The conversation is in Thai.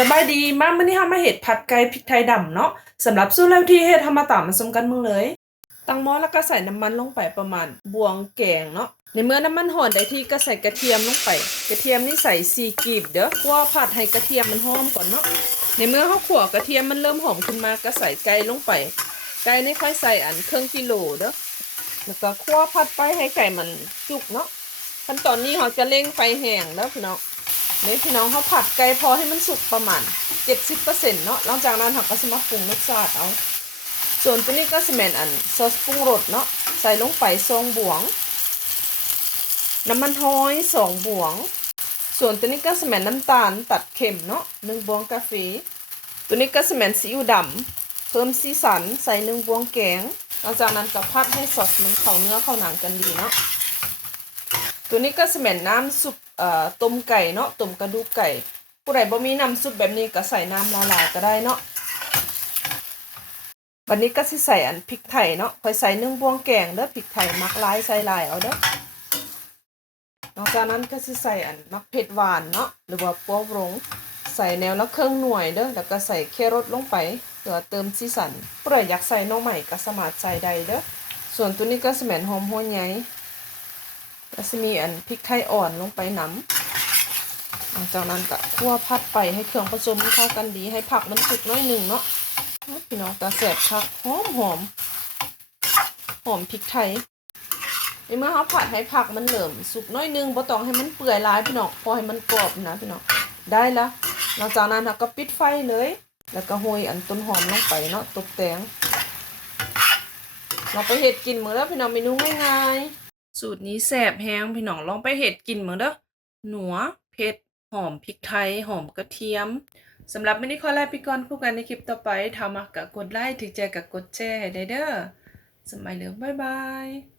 สบายดีมากมื้อนี้เฮามาเฮ็ดผัดไก่พริกไทยดำเนาะสำหรับสูตรแล้วที่เฮ็ดเฮามาตามมาชมกันมึงเลย ตั้งหม้อแล้วก็ใส่น้ำมันลงไปประมาณบวงแกงเนาะในเมื่อน้ำมันหอนได้ที่ก็ใส่กระเทียมลงไป กระเทียมนี่ใส่4กีบเด้อคั่วผัดให้กระเทียมมันหอมก่อนเนาะในเมื่อเฮาคั่วกระเทียมมันเริ่มหอมขึ้นมาก็ใส่ไก่ลงไป ไก่นี่ค่อยใส่อันเครึ่องกิโลเด้อแล้วก็คั่วผัดไปให้ไก่มันจุกเนาะขั้นตอนนี้เราจะเร่งไฟแห้งเด้อพี่น้อง เนี่ยพี่น้องเขาผัดไก่พอให้มันสุกประมาณ70%เนาะหลังจากนั้นเราก็สิมาปรุงรสชาติเอา ส่วนตัวนี้ก็สิแมนอันซอสปรุงรสเนาะใส่ลงไปสองบวง น้ำมันหอยสองบวง ส่วนตัวนี้ก็สแมนน้ำตาลตัดเค็มเนาะหนึ่งบวงกาแฟตัวนี้ก็สแมนซีอิ๊วดำเพิ่มสีสันใส่หนึ่งบวงแกงหลังจากนั้นก็พัดให้ซอสมันเข้าเนื้อเข้าหนังกันดีเนาะตัวนี้ก็สแมนน้ำซุป เอ่อต้มไก่เนาะต้มกระดูกไก่ ผู้ใดบ่มีน้ำซุปแบบนี้ก็ใส่น้ำละลายก็ได้เนาะวันนี้ก็สิใส่อันพริกไทยเนาะค่อยใส่นึ่งบวงแกงเด้อพริกไทยมักลายใส่ลายเอาเด้อนอกจากนั้นก็สิใส่อันมักเผ็ดหวานเนาะหรือว่าปัวหลงใส่แนวละเครื่องหน่วยเด้อแล้วก็ใส่แครอทลงไปเพื่อเติมสีสันผู้ใดอยากใส่น่อใหม่ก็สามารถใส่ได้เด้อส่วนตัวนี้ก็สมนหอมหัวใหญ่ ก็สิมีอันพริกไทยอ่อนลงไปน้ำหลังจากนั้นก็คั่วพัดไปให้เครื่องผสมเข้ากันดีให้ผักมันสุกน้อยหนึ่งเนาะพี่น้องตาแสบผักหอมหอมหอมพริกไทยในเมื่อเขาผัดให้ผักมันเหลิ่มสุกน้อยหนึงบ่ต้องให้มันเปื่อยลายพี่น้องพอให้มันกรอบนะพี่น้องได้แล้วหลังจากนั้นเราก็ปิดไฟเลย แล้วก็โรยอันต้นหอมลงไปเนาะตกแต่งเราไปเห็ดกินมือแล้วพี่น้องเมนูง่ายๆ สูตรนี้แสบแห้งพี่น้องลองไปเห็ดกินมื้อเด้อหนัวเผ็ดหอมพริกไทย หอมกระเทียมสำหรับวันนี้ขอลาพิก่อนพบกันในคลิปต่อไปถ้ามากกะกดไลค์ถึงใจกะกดแชร์ให้ได้เด้อสมัยเหลืองบ๊ายบาย